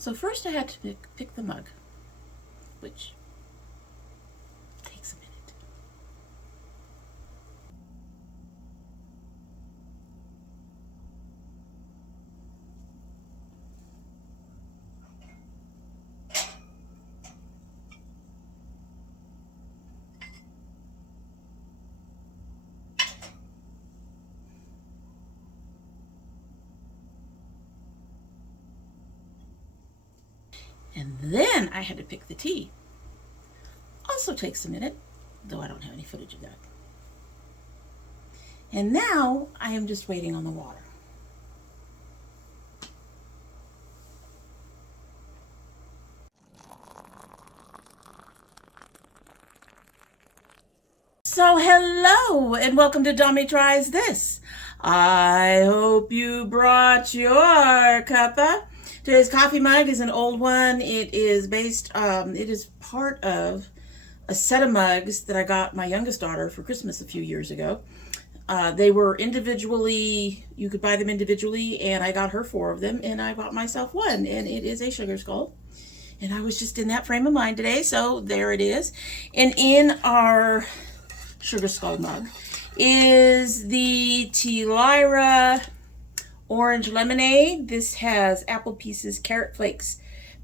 So first I had to pick the mug, which takes a minute. And then I had to pick the tea. Also takes a minute, though I don't have any footage of that. And now I am just waiting on the water. So hello and welcome to domytriesthis. I hope you brought your cuppa. Today's coffee mug is an old one. It is part of a set of mugs that I got my youngest daughter for Christmas a few years ago. They were individually, you could buy them individually, and I got her 4 of them, and I bought myself 1, and it is a sugar skull. And I was just in that frame of mind today, so there it is. And in our sugar skull mug is the Tealyra Orange Lemonade. This has apple pieces, carrot flakes,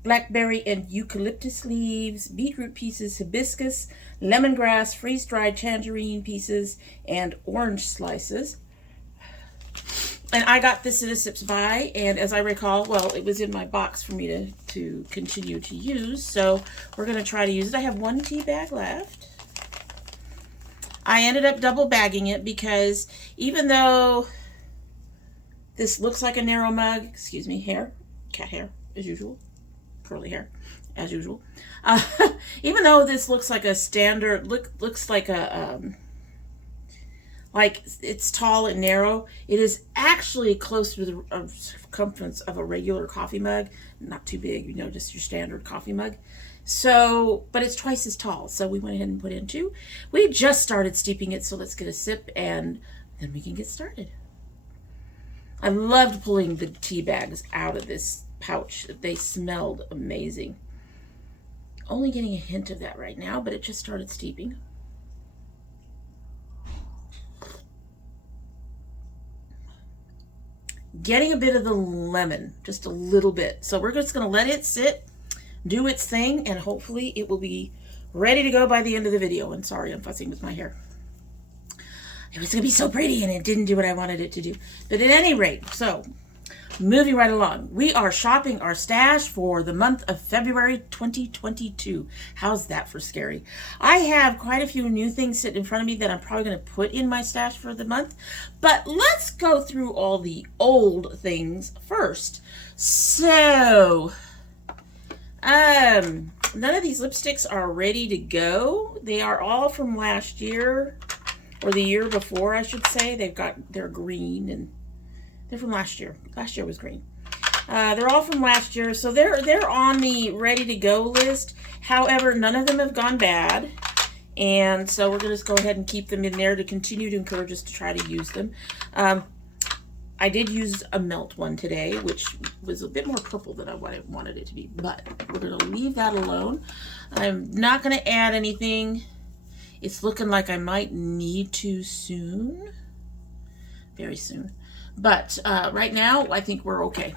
blackberry and eucalyptus leaves, beetroot pieces, hibiscus, lemongrass, freeze-dried tangerine pieces, and orange slices. And I got this at a Sips Buy, and as I recall, well, it was in my box for me to continue to use, so we're going to try to use it. I have 1 tea bag left. I ended up double bagging it because even though this looks like a narrow mug, excuse me, hair, cat hair, as usual, curly hair, as usual. Even though this looks like a standard, looks like a, like it's tall and narrow, it is actually closer to the circumference of a regular coffee mug. Not too big, you know, just your standard coffee mug. So, but it's twice as tall, so we went ahead and put in 2. We just started steeping it, so let's get a sip and then we can get started. I loved pulling the tea bags out of this pouch. They smelled amazing. Only getting a hint of that right now, but it just started steeping. Getting a bit of the lemon, just a little bit. So we're just going to let it sit, do its thing, and hopefully it will be ready to go by the end of the video. And sorry, I'm fussing with my hair. It was going to be so pretty, and it didn't do what I wanted it to do. But at any rate, so moving right along, we are shopping our stash for the month of February 2022. How's that for scary? I have quite a few new things sitting in front of me that I'm probably going to put in my stash for the month. But let's go through all the old things first. So, none of these lipsticks are ready to go. They are all from last year. Or the year before, I should say. They're green, and they're from last year. Last year was green. They're all from last year, so they're on the ready to go list. However, none of them have gone bad, and so we're going to just go ahead and keep them in there to continue to encourage us to try to use them. I did use a melt one today, which was a bit more purple than I wanted it to be, but we're going to leave that alone. I'm not going to add anything. It's looking like I might need to soon. Very soon. But right now, I think we're okay.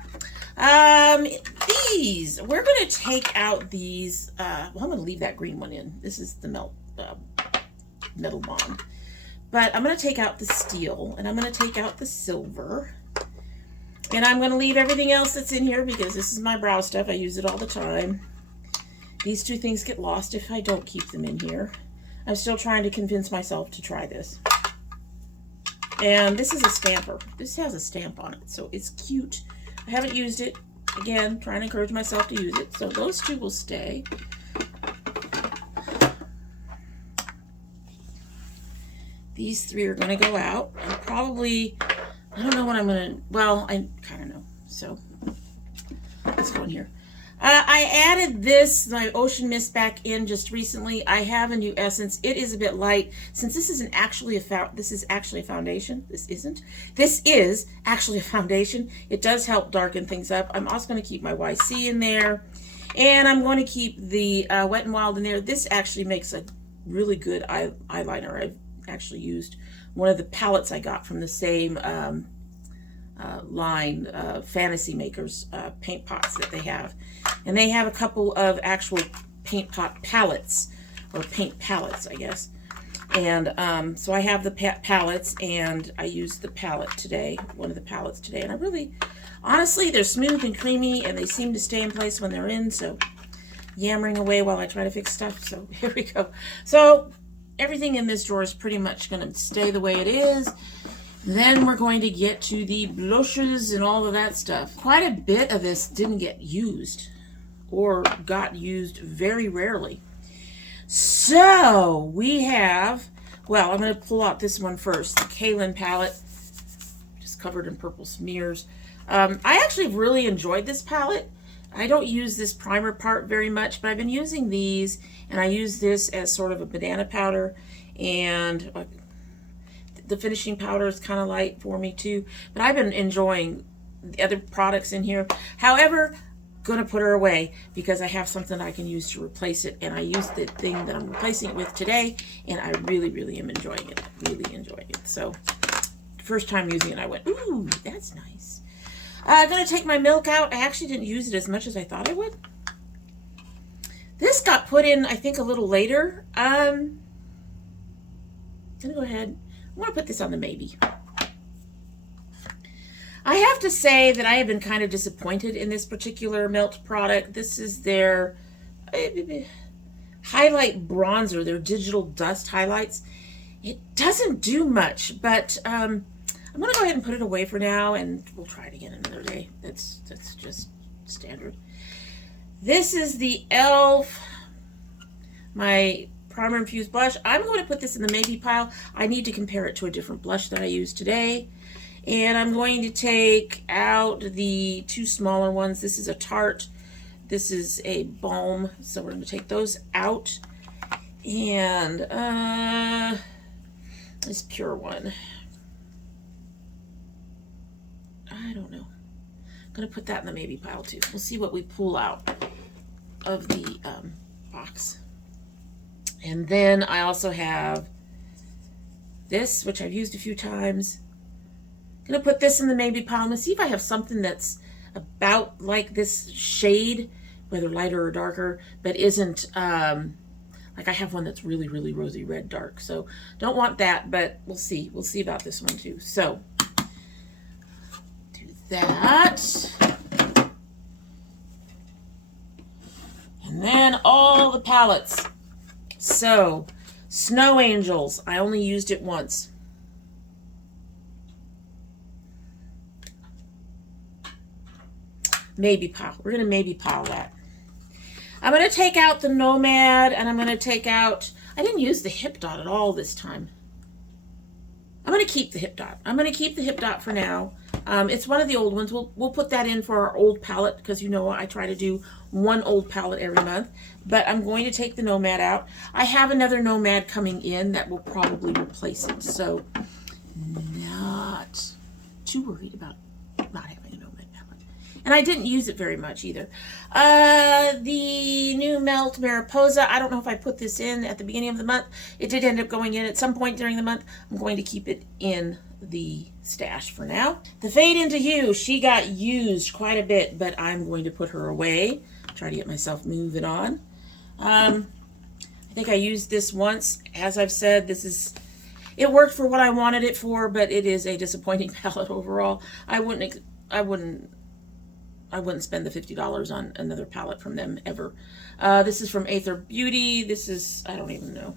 These, we're going to take out these. Well, I'm going to leave that green one in. This is the Metal Bond. But I'm going to take out the steel, and I'm going to take out the silver. And I'm going to leave everything else that's in here because this is my brow stuff. I use it all the time. These 2 things get lost if I don't keep them in here. I'm still trying to convince myself to try this. And this is a stamper. This has a stamp on it, so it's cute. I haven't used it. Again, trying to encourage myself to use it. So those 2 will stay. These 3 are going to go out. And probably, I don't know what I'm going to, well, I kind of know. So let's go in here. I added this, my Ocean Mist, back in just recently. I have a new essence. It is a bit light. Since this isn't actually this is actually a foundation. This isn't. This is actually a foundation. It does help darken things up. I'm also going to keep my YC in there. And I'm going to keep the Wet n Wild in there. This actually makes a really good eyeliner. I've actually used one of the palettes I got from the same line, Fantasy Makers paint pots that they have. And they have a couple of actual paint pot palettes, or paint palettes, I guess. And so I have the palettes, and I used the palette today, one of the palettes today. And I really, honestly, they're smooth and creamy, and they seem to stay in place when they're in. So yammering away while I try to fix stuff. So here we go. So everything in this drawer is pretty much going to stay the way it is. Then we're going to get to the blushes and all of that stuff. Quite a bit of this didn't get used, or got used very rarely. So we have, well, I'm going to pull out this one first, the Kaelyn palette, just covered in purple smears. I actually really enjoyed this palette. I don't use this primer part very much, but I've been using these, and I use this as sort of a banana powder, and the finishing powder is kind of light for me too, but I've been enjoying the other products in here. However, gonna put her away because I have something I can use to replace it, and I used the thing that I'm replacing it with today, and I really am enjoying it. Really enjoying it. So first time using it, I went, ooh, that's nice. I'm gonna take my milk out. I actually didn't use it as much as I thought I would. This got put in, I think, a little later. I'm gonna go ahead. I'm going to put this on the maybe. I have to say that I have been kind of disappointed in this particular Melt product. This is their highlight bronzer, their digital dust highlights. It doesn't do much, but I'm going to go ahead and put it away for now, and we'll try it again another day. That's just standard. This is the e.l.f. my Primer Infused blush. I'm going to put this in the maybe pile. I need to compare it to a different blush that I used today. And I'm going to take out the two smaller ones. This is a Tarte. This is a Balm. So we're going to take those out. And this Pure one. I don't know. I'm going to put that in the maybe pile too. We'll see what we pull out of the box. And then I also have this, which I've used a few times. I'm going to put this in the maybe pile. I'm going to see if I have something that's about like this shade, whether lighter or darker, but isn't, like I have one that's really rosy red dark. So don't want that, but we'll see. We'll see about this one too. So do that. And then all the palettes. So, Snow Angels, I only used it once. Maybe pile. We're going to maybe pile that. I'm going to take out the Nomad, and I'm going to take out, I didn't use the Hip Dot at all this time. I'm going to keep the Hip Dot. I'm going to keep the Hip Dot for now. It's one of the old ones. We'll put that in for our old palette, because you know I try to do one old palette every month. But I'm going to take the Nomad out. I have another Nomad coming in that will probably replace it. So not too worried about not having a Nomad palette. And I didn't use it very much either. The new Melt Mariposa. I don't know if I put this in at the beginning of the month. It did end up going in at some point during the month. I'm going to keep it in the stash for now. The Fade Into You, she got used quite a bit, but I'm going to put her away. Try to get myself moving on. I think I used this once. As I've said, it worked for what I wanted it for, but it is a disappointing palette overall. I wouldn't spend the $50 on another palette from them ever. This is from Aether Beauty. This is, I don't even know.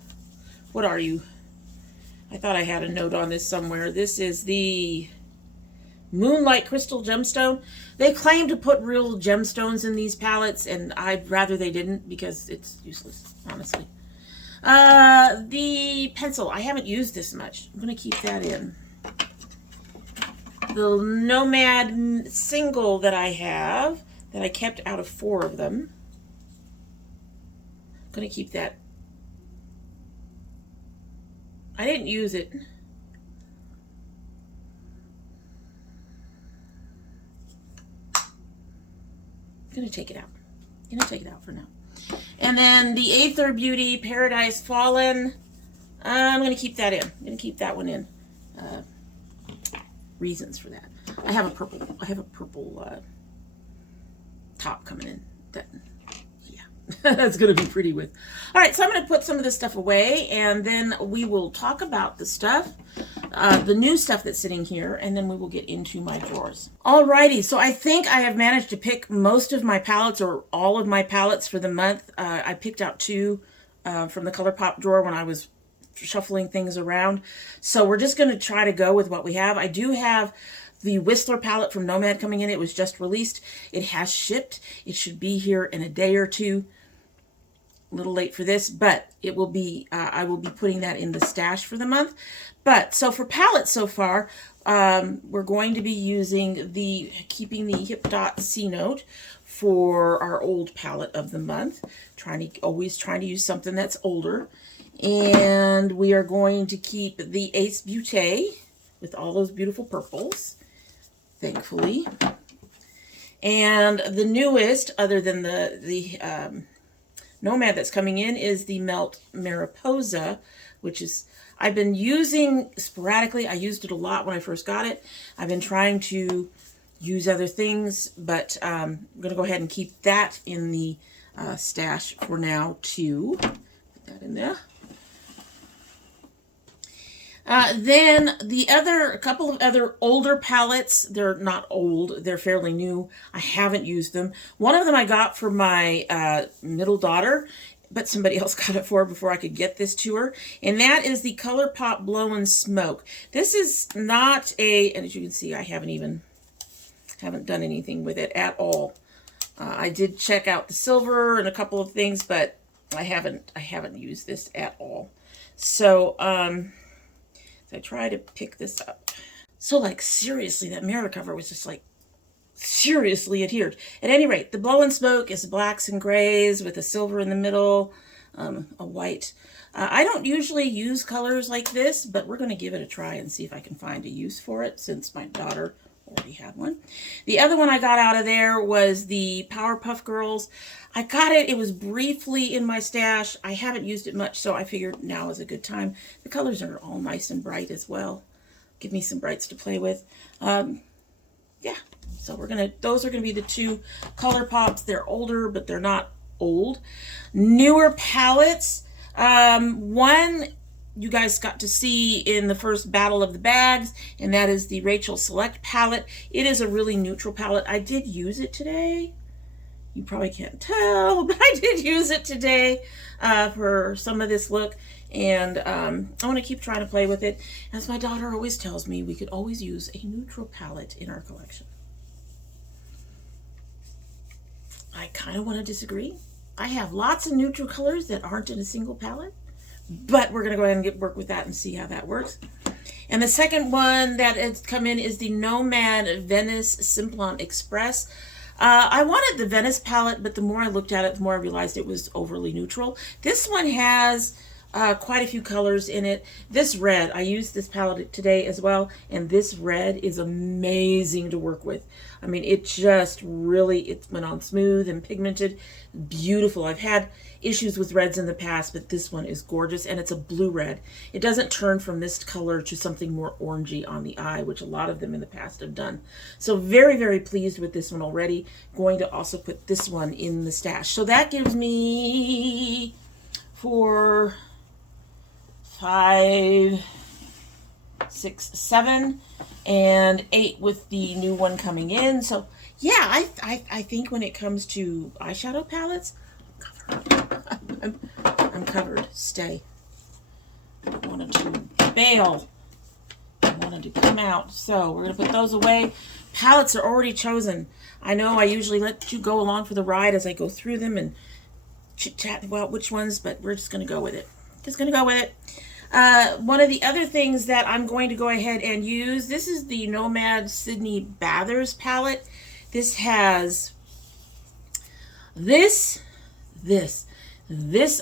What are you? I thought I had a note on this somewhere. This is the Moonlight Crystal Gemstone. They claim to put real gemstones in these palettes, and I'd rather they didn't because it's useless, honestly. The pencil. I haven't used this much. I'm going to keep that in. The Nomad single that I have, that I kept out of 4 of them. I'm going to keep that. I didn't use it. I'm going to take it out. I'm going to take it out for now. And then the Aether Beauty Paradise Fallen. I'm going to keep that in. I'm going to keep that one in. Reasons for that. I have a purple top coming in. That, yeah, that's going to be pretty with. All right, so I'm going to put some of this stuff away, and then we will talk about the stuff, the new stuff that's sitting here, and then we will get into my drawers. Alrighty, so I think I have managed to pick most of my palettes, or all of my palettes for the month. I picked out 2 from the Colourpop drawer when I was shuffling things around. So we're just going to try to go with what we have. I do have the Whistler palette from Nomad coming in. It was just released. It has shipped. It should be here in a day or 2. A little late for this, but it will be, I will be putting that in the stash for the month. But so for palettes so far, we're going to be using keeping the Hip Dot C Note for our old palette of the month. Always trying to use something that's older. And we are going to keep the Ace Beauty with all those beautiful purples, thankfully. And the newest, other than the Nomad that's coming in, is the Melt Mariposa, which is, I've been using sporadically. I used it a lot when I first got it. I've been trying to use other things, but I'm going to go ahead and keep that in the stash for now, too. Put that in there. Then a couple of other older palettes. They're not old, they're fairly new. I haven't used them. One of them I got for my middle daughter, but somebody else got it for her before I could get this to her. And that is the Colourpop Blow and Smoke. This is not and as you can see, I haven't done anything with it at all. I did check out the silver and a couple of things, but I haven't used this at all. So, I try to pick this up. So, like, seriously, that mirror cover was just, like, seriously adhered. At any rate, the Blow and Smoke is blacks and grays with a silver in the middle, a white. I don't usually use colors like this, but we're going to give it a try and see if I can find a use for it, since my daughter already had one. The other one I got out of there was the Powerpuff Girls. I got it. It was briefly in my stash. I haven't used it much, so I figured now is a good time. The colors are all nice and bright as well. Give me some brights to play with. Yeah, so those are gonna be the 2 Colourpops. They're older, but they're not old. Newer palettes. One you guys got to see in the first battle of the bags, and that is the Rachel Select palette. It is a really neutral palette. I did use it today. You probably can't tell, but I did use it today for some of this look. And I want to keep trying to play with it. As my daughter always tells me, we could always use a neutral palette in our collection. I kind of want to disagree. I have lots of neutral colors that aren't in a single palette. But we're going to go ahead and work with that and see how that works. And the second one that has come in is the Nomad Venice-Simplon Express. I wanted the Venice palette, but the more I looked at it, the more I realized it was overly neutral. This one has quite a few colors in it. This red, I used this palette today as well, and this red is amazing to work with. I mean, it just really, it went on smooth and pigmented. Beautiful. I've had issues with reds in the past, but this one is gorgeous, and it's a blue red. It doesn't turn from this color to something more orangey on the eye, which a lot of them in the past have done. So very, very pleased with this one already. Going to also put this one in the stash. So that gives me 4, 5, 6, 7, and 8 with the new one coming in. So yeah, I think when it comes to eyeshadow palettes, I'm covered. Stay. I wanted to bail. I wanted to come out. So we're going to put those away. Palettes are already chosen. I know I usually let you go along for the ride as I go through them and chit-chat about which ones, but we're just going to go with it. Just going to go with it. One of the other things that I'm going to go ahead and use, this is the Nomad Sydney Bathers palette. This has This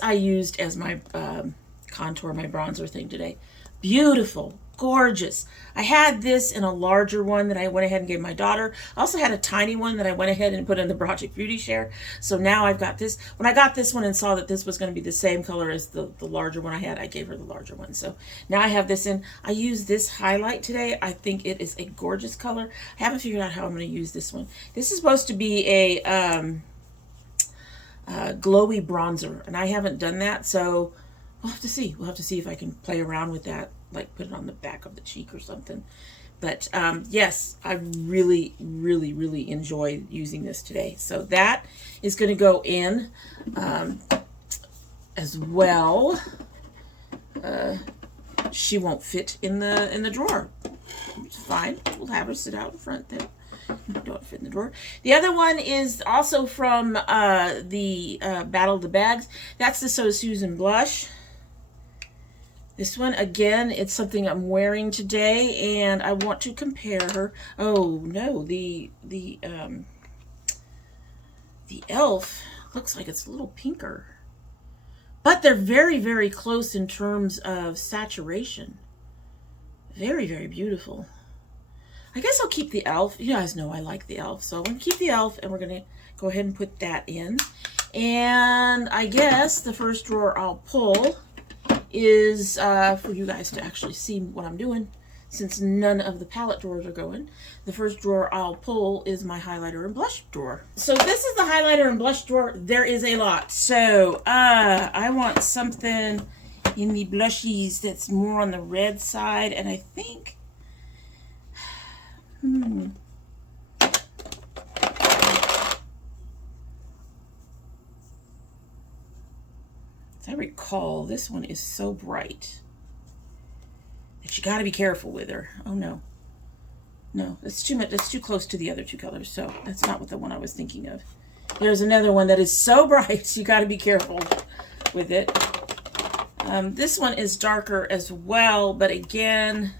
I used as my contour, my bronzer thing today. Beautiful, gorgeous. I had this in a larger one that I went ahead and gave my daughter. I also had a tiny one that I went ahead and put in the Project Beauty share. So now I've got this. When I got this one and saw that this was going to be the same color as the larger one I had, I gave her the larger one. So now I have this in. I used this highlight today. I think it is a gorgeous color. I haven't figured out how I'm going to use this one. This is supposed to be a glowy bronzer, and I haven't done that, so we'll have to see. We'll have to see if I can play around with that, like put it on the back of the cheek or something. But yes, I really, really, really enjoy using this today. So that is going to go in as well. She won't fit in the drawer. It's fine. We'll have her sit out in front there. Don't fit in the drawer. The other one is also from the Battle of the Bags. That's the So Susan blush. This one, again, it's something I'm wearing today, and I want to compare her. Oh no, the e.l.f. looks like it's a little pinker, but they're very, very close in terms of saturation. Very, very beautiful. I guess I'll keep the e.l.f. You guys know I like the e.l.f. So I'm going to keep the e.l.f. and we're going to go ahead and put that in. And I guess the first drawer I'll pull is for you guys to actually see what I'm doing, since none of the palette drawers are going. The first drawer I'll pull is my highlighter and blush drawer. So this is the highlighter and blush drawer. There is a lot. So I want something in the blushies that's more on the red side, and I think as I recall, this one is so bright that you got to be careful with her. Oh no, no, that's too much. That's too close to the other two colors, so that's not what the one I was thinking of. There's another one that is so bright you got to be careful with it. This one is darker as well, but again,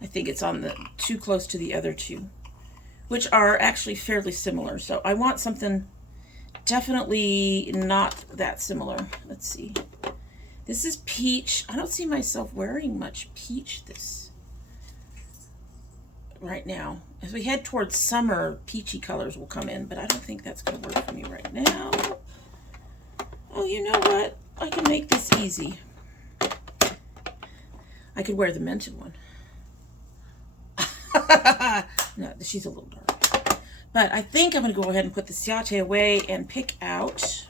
I think it's on the too close to the other two, which are actually fairly similar. So I want something definitely not that similar. Let's see. This is peach. I don't see myself wearing much peach this right now. As we head towards summer, peachy colors will come in, but I don't think that's going to work for me right now. Oh, you know what? I can make this easy. I could wear the mented one. No, she's a little dark. But I think I'm going to go ahead and put the Ciate away and pick out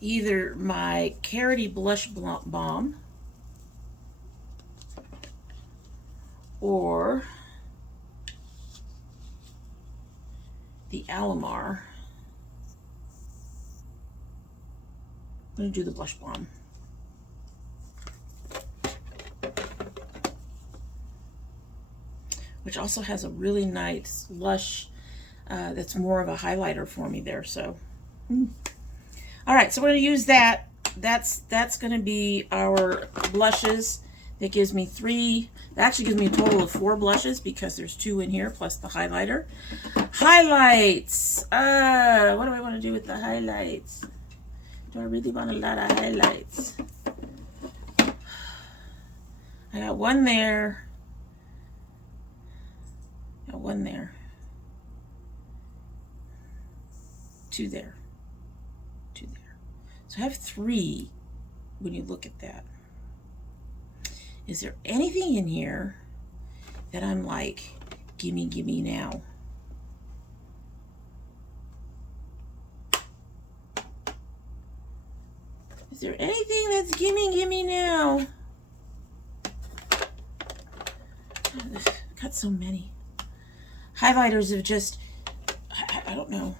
either my Carroty Blush Balm or the Alamar. I'm going to do the Blush Balm. Which also has a really nice lush, that's more of a highlighter for me there. So, all right, so we're going to use that. That's going to be our blushes. That gives me three. That actually gives me a total of 4 blushes because there's 2 in here plus the highlighter. Highlights. What do I want to do with the highlights? Do I really want a lot of highlights? I got one there. Got one there. 2 there. 2 there. So I have 3 when you look at that. Is there anything in here that I'm like, gimme, gimme now? Is there anything that's gimme, gimme now? I've got so many. Highlighters have just, I don't know.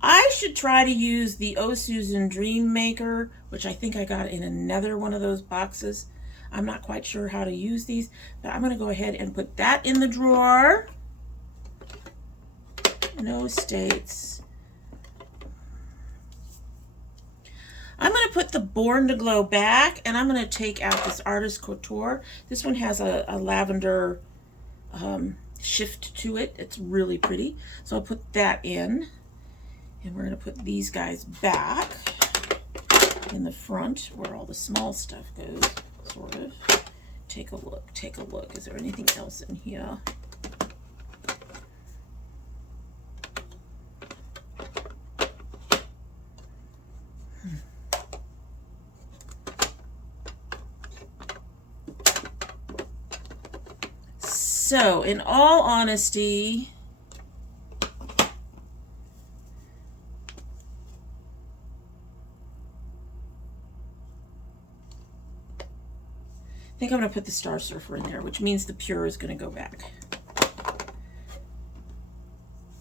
I should try to use the Oh Susan Dream Maker, which I think I got in another one of those boxes. I'm not quite sure how to use these, but I'm going to go ahead and put that in the drawer. No states. I'm going to put the Born to Glow back, and I'm going to take out this Artist Couture. This one has a lavender shift to it. It's really pretty. So I'll put that in. And we're going to put these guys back in the front where all the small stuff goes, sort of. Take a look, take a look. Is there anything else in here? So, in all honesty, I think I'm going to put the Star Surfer in there, which means the Pure is going to go back.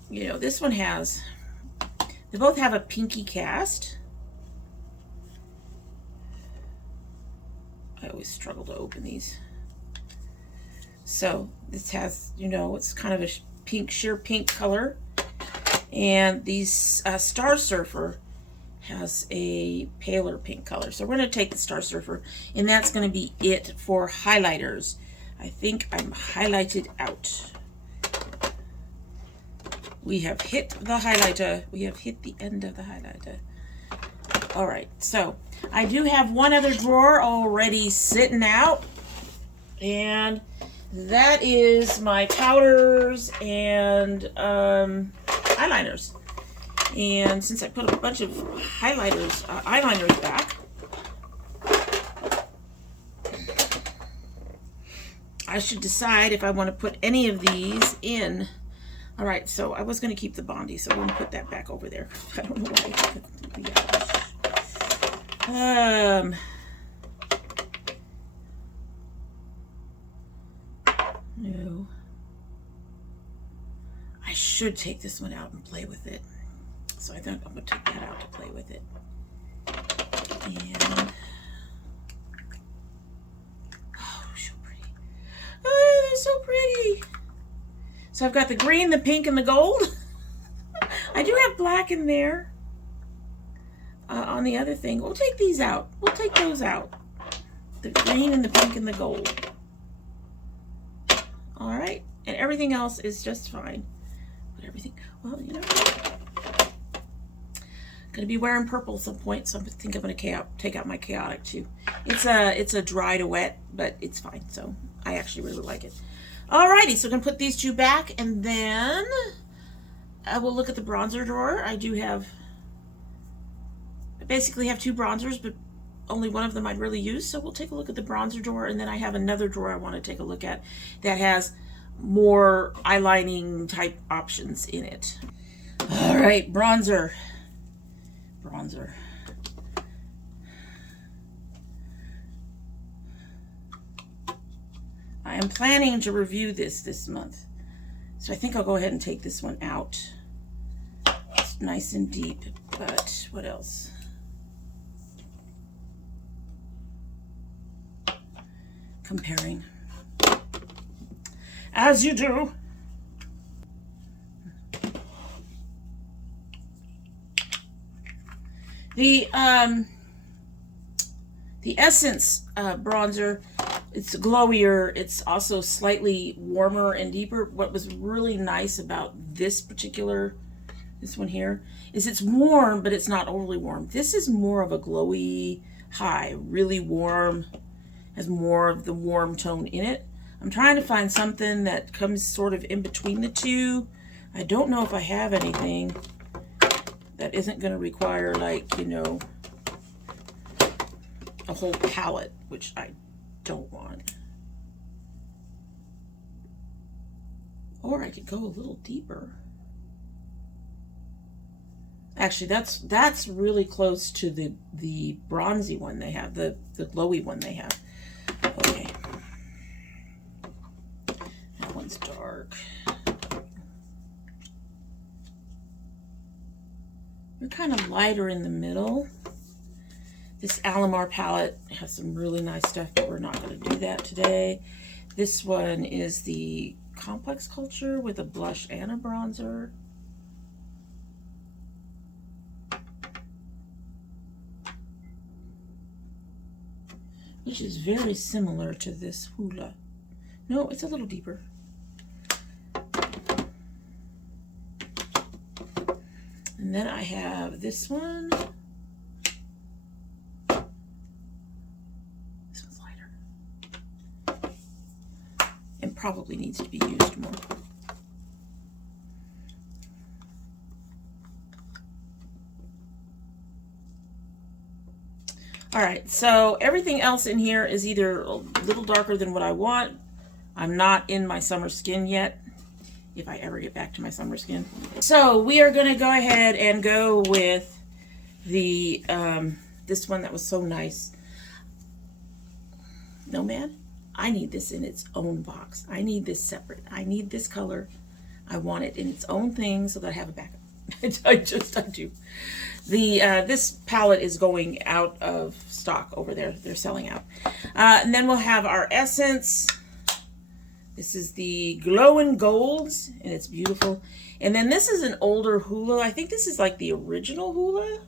You know, this one has, they both have a pinky cast. I always struggle to open these. So this has, you know, it's kind of a pink, sheer pink color. And these Star Surfer has a paler pink color. So we're going to take the Star Surfer, and that's going to be it for highlighters. I think I'm highlighted out. We have hit the highlighter. We have hit the end of the highlighter. All right, so I do have one other drawer already sitting out, and that is my powders and eyeliners. And since I put a bunch of highlighters, eyeliners back, I should decide if I want to put any of these in. All right, so I was going to keep the Bondi, so I'm going to put that back over there. I don't know why. No. I should take this one out and play with it. So I think I'm going to take that out to play with it. And oh, so pretty. Oh, they're so pretty. So I've got the green, the pink, and the gold. I do have black in there on the other thing. We'll take these out. We'll take those out. The green and the pink and the gold. All right. And everything else is just fine. But everything, well, you know, going to be wearing purple at some point, so I think I'm going to take out my chaotic too. It's a dry to wet, but it's fine. So I actually really like it. Alrighty, so I'm going to put these two back, and then I will look at the bronzer drawer. I basically have two bronzers, but only one of them I'd really use. So we'll take a look at the bronzer drawer, and then I have another drawer I want to take a look at that has more eyelining type options in it. All right, bronzer. I am planning to review this month, so I think I'll go ahead and take this one out. It's nice and deep, but what else? Comparing, as you do. The Essence bronzer, it's glowier. It's also slightly warmer and deeper. What was really nice about this one here, is it's warm, but it's not overly warm. This is more of a glowy high, really warm, has more of the warm tone in it. I'm trying to find something that comes sort of in between the two. I don't know if I have anything that isn't going to require, like, you know, a whole palette, which I don't want. Or I could go a little deeper. Actually, that's really close to the bronzy one they have, the glowy one they have. Okay. That one's dark. They're kind of lighter in the middle. This Aether palette has some really nice stuff, but we're not going to do that today. This one is the Complex Culture with a blush and a bronzer. Which is very similar to this Hula. No, it's a little deeper. And then I have this one. This one's lighter. And probably needs to be used more. All right, so everything else in here is either a little darker than what I want. I'm not in my summer skin yet, if I ever get back to my summer skin. So we are gonna go ahead and go with the, this one that was so nice. Nomad. I need this in its own box. I need this separate. I need this color. I want it in its own thing so that I have a backup. I do. This palette is going out of stock over there. They're selling out. And then we'll have our essence. This is the Glow and Golds, and it's beautiful. And then this is an older Hoola. I think this is like the original Hoola.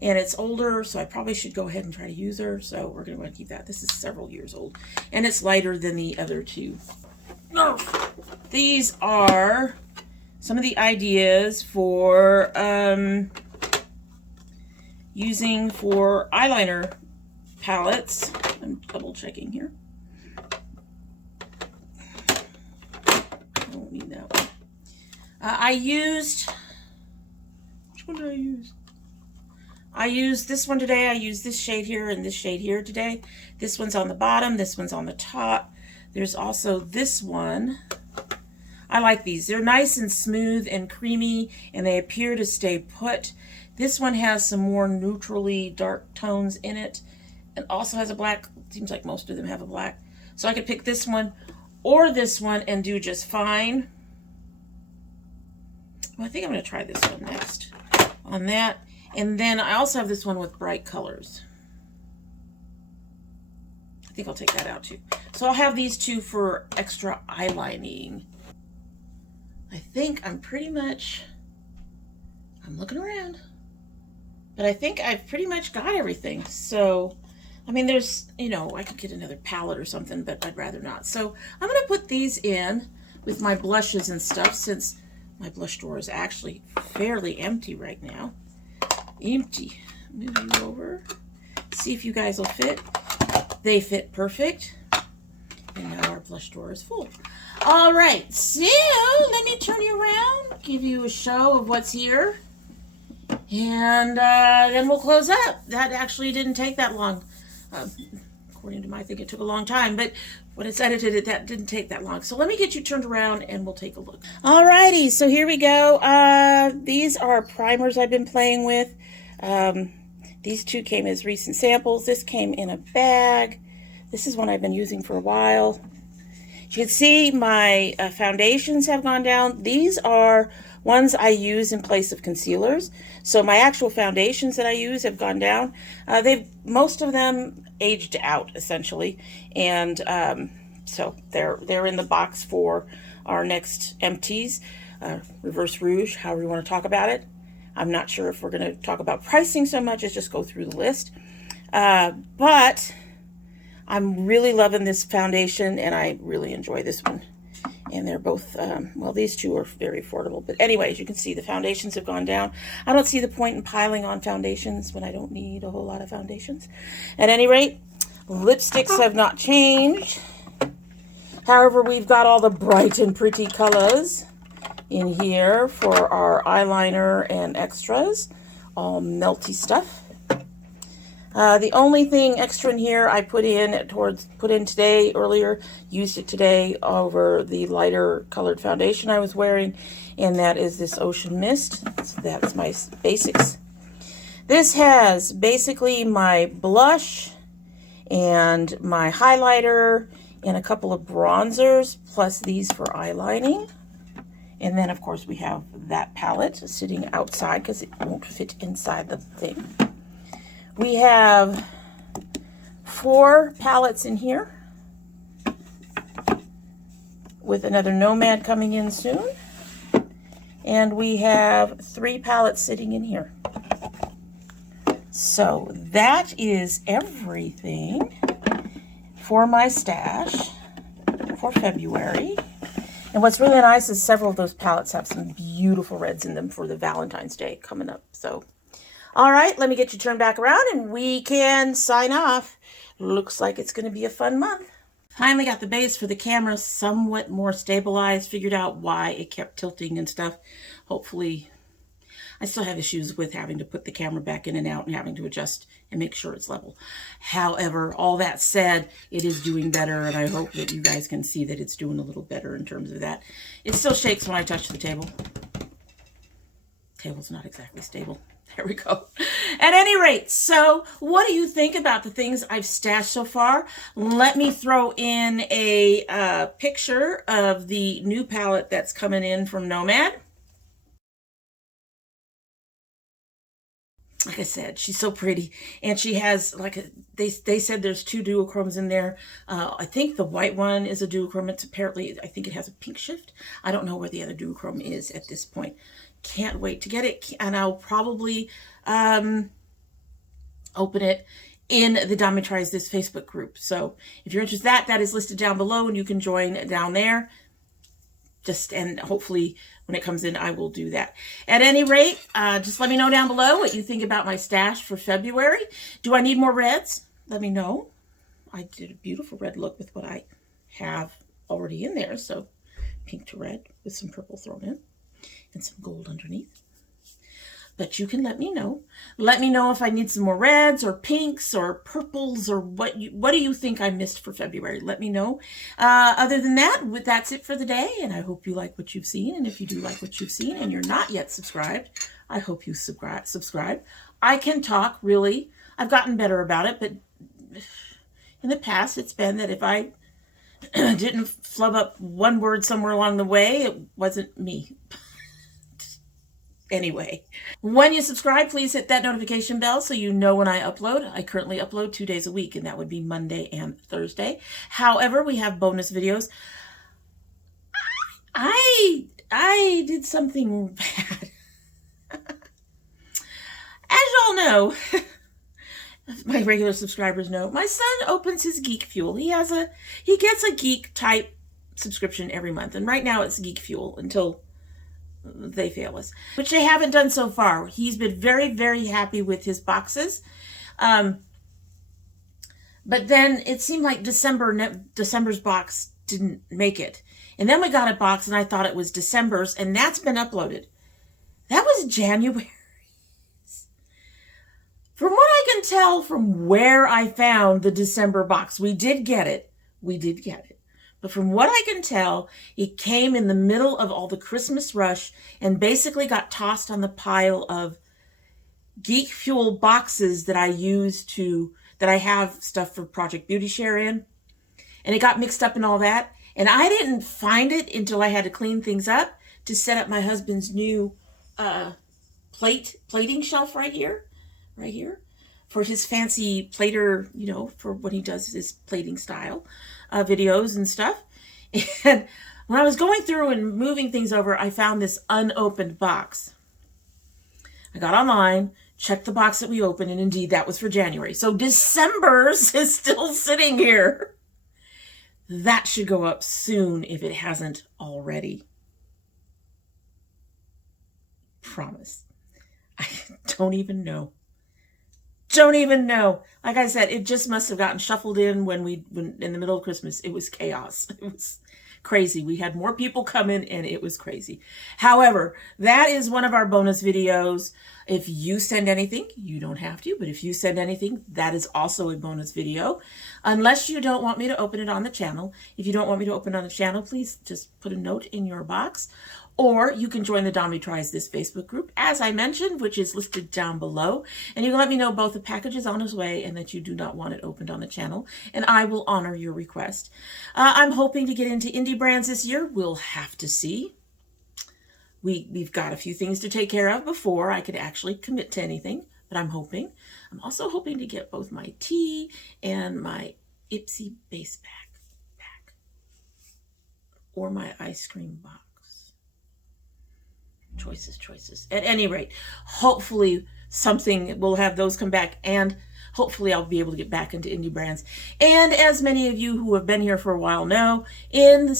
And it's older, so I probably should go ahead and try to use her. So we're going to keep that. This is several years old. And it's lighter than the other two. These are some of the ideas for using for eyeliner palettes. I'm double checking here. I don't need that one. I used, which one did I use? I used this one today. I used this shade here and this shade here today. This one's on the bottom. This one's on the top. There's also this one. I like these. They're nice and smooth and creamy, and they appear to stay put. This one has some more neutrally dark tones in it. It also has a black. Seems like most of them have a black. So I could pick this one or this one and do just fine. Well, I think I'm going to try this one next on that. And then I also have this one with bright colors. I think I'll take that out too. So I'll have these two for extra eyelining. I think I'm pretty much, I'm looking around, but I think I've pretty much got everything. So, I mean, there's, you know, I could get another palette or something, but I'd rather not. So I'm going to put these in with my blushes and stuff, since my blush drawer is actually fairly empty right now. Empty. Move you over. See if you guys will fit. They fit perfect. And now our blush drawer is full. All right, so let me turn you around, give you a show of what's here, and then we'll close up. That actually didn't take that long. According to my thing, it took a long time, but when it's edited, that didn't take that long. So let me get you turned around and we'll take a look. All righty, so here we go. These are primers I've been playing with. These two came as recent samples. This came in a bag. This is one I've been using for a while. You can see my foundations have gone down. These are ones I use in place of concealers. So my actual foundations that I use have gone down. Most of them aged out essentially, and so they're in the box for our next empties, reverse rouge, however you want to talk about it. I'm not sure if we're going to talk about pricing so much as just go through the list, but I'm really loving this foundation, and I really enjoy this one. And they're both, well, these two are very affordable. But anyways, you can see the foundations have gone down. I don't see the point in piling on foundations when I don't need a whole lot of foundations. At any rate, lipsticks have not changed. However, we've got all the bright and pretty colors in here for our eyeliner and extras. All melty stuff. The only thing extra in here I put in today earlier, used it today over the lighter colored foundation I was wearing, and that is this Ocean Mist. So that's my basics. This has basically my blush and my highlighter and a couple of bronzers, plus these for eyelining. And then of course we have that palette sitting outside because it won't fit inside the thing. We have 4 palettes in here, with another Nomad coming in soon. And we have 3 palettes sitting in here. So that is everything for my stash for February. And what's really nice is several of those palettes have some beautiful reds in them for the Valentine's Day coming up. So, all right, let me get you turned back around and we can sign off. Looks like it's going to be a fun month. Finally got the base for the camera somewhat more stabilized, figured out why it kept tilting and stuff. Hopefully, I still have issues with having to put the camera back in and out and having to adjust and make sure it's level. However, all that said, it is doing better, and I hope that you guys can see that it's doing a little better in terms of that. It still shakes when I touch the table. Table's not exactly stable. There we go. At any rate, so what do you think about the things I've stashed so far? Let me throw in a picture of the new palette that's coming in from Nomad. Like I said, she's so pretty, and she has they said there's 2 duochromes in there. I think the white one is a duochrome. It's apparently, I think it has a pink shift. I don't know where the other duochrome is at this point. Can't wait to get it, and I'll probably open it in the domytriesthis Facebook group. So if you're interested in that, that is listed down below, and you can join down there. And hopefully when it comes in, I will do that. At any rate, just let me know down below what you think about my stash for February. Do I need more reds? Let me know. I did a beautiful red look with what I have already in there. So pink to red with some purple thrown in and some gold underneath. But you can let me know. Let me know if I need some more reds or pinks or purples or what do you think I missed for February? Let me know. Other than that, that's it for the day. And I hope you like what you've seen. And if you do like what you've seen and you're not yet subscribed, I hope you subscribe. I can talk, really. I've gotten better about it. But in the past, it's been that if I didn't flub up one word somewhere along the way, it wasn't me. Anyway, when you subscribe, please hit that notification bell so you know when I upload. I currently upload 2 days a week, and that would be Monday and Thursday. However, we have bonus videos. I did something bad. As y'all know, my regular subscribers know, my son opens his Geek Fuel. He gets a geek type subscription every month, and right now it's Geek Fuel until they fail us, which they haven't done so far. He's been very, very happy with his boxes. But then it seemed like December's box didn't make it. And then we got a box and I thought it was December's, and that's been uploaded. That was January's. From what I can tell from where I found the December box, we did get it. We did get it. But from what I can tell, it came in the middle of all the Christmas rush and basically got tossed on the pile of Geek Fuel boxes that I have stuff for Project Beauty Share in. And it got mixed up in all that. And I didn't find it until I had to clean things up to set up my husband's new plating shelf right here, for his fancy plater, for when he does his plating style videos and stuff. And when I was going through and moving things over, I found this unopened box. I got online, checked the box that we opened, and indeed that was for January. So December's is still sitting here. That should go up soon if it hasn't already. Promise. I don't even know. Like I said, it just must have gotten shuffled in when in the middle of Christmas. It was chaos. It was crazy. We had more people come in and it was crazy. However, that is one of our bonus videos. If you send anything, you don't have to, but if you send anything, that is also a bonus video. Unless you don't want me to open it on the channel. If you don't want me to open it on the channel, please just put a note in your box. Or you can join the domytriesthis Facebook group, as I mentioned, which is listed down below. And you can let me know both the package is on its way and that you do not want it opened on the channel. And I will honor your request. I'm hoping to get into indie brands this year. We'll have to see. We've got a few things to take care of before I could actually commit to anything. But I'm hoping. I'm also hoping to get both my tea and my Ipsy base pack. Or my ice cream box. Choices. At any rate, hopefully something will have those come back, and hopefully I'll be able to get back into indie brands. And as many of you who have been here for a while know, in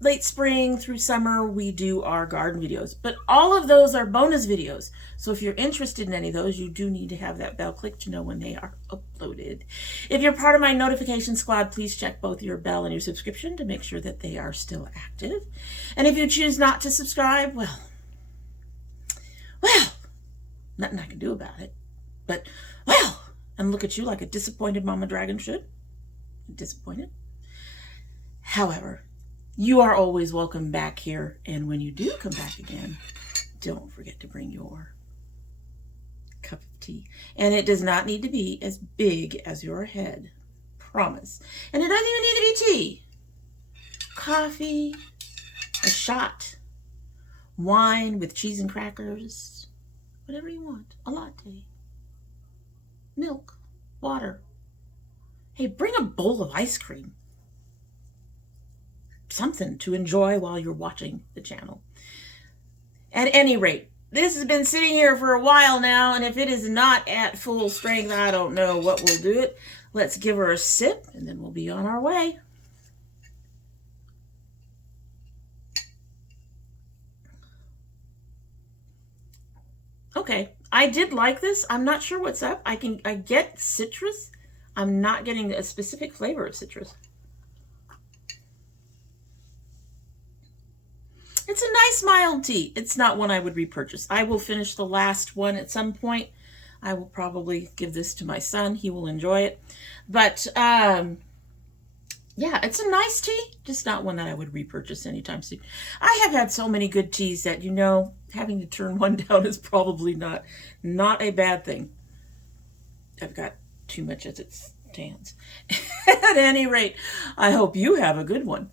late spring through summer, we do our garden videos. But all of those are bonus videos. So if you're interested in any of those, you do need to have that bell clicked to know when they are uploaded. If you're part of my notification squad, please check both your bell and your subscription to make sure that they are still active. And if you choose not to subscribe, well, nothing I can do about it. But, and look at you like a disappointed mama dragon should. Disappointed. However, you are always welcome back here, and when you do come back again, don't forget to bring your cup of tea. And it does not need to be as big as your head. Promise. And it doesn't even need to be tea. Coffee, a shot, wine with cheese and crackers, whatever you want. A latte, milk, water. Hey, bring a bowl of ice cream. Something to enjoy while you're watching the channel. At any rate, this has been sitting here for a while now, and if it is not at full strength, I don't know what will do it. Let's give her a sip, and then we'll be on our way. Okay, I did like this. I'm not sure what's up. I get citrus. I'm not getting a specific flavor of citrus. It's a nice mild tea. It's not one I would repurchase. I will finish the last one at some point. I will probably give this to my son. He will enjoy it. But, yeah, it's a nice tea. Just not one that I would repurchase anytime soon. I have had so many good teas that, you know, having to turn one down is probably not a bad thing. I've got too much as it stands. At any rate, I hope you have a good one.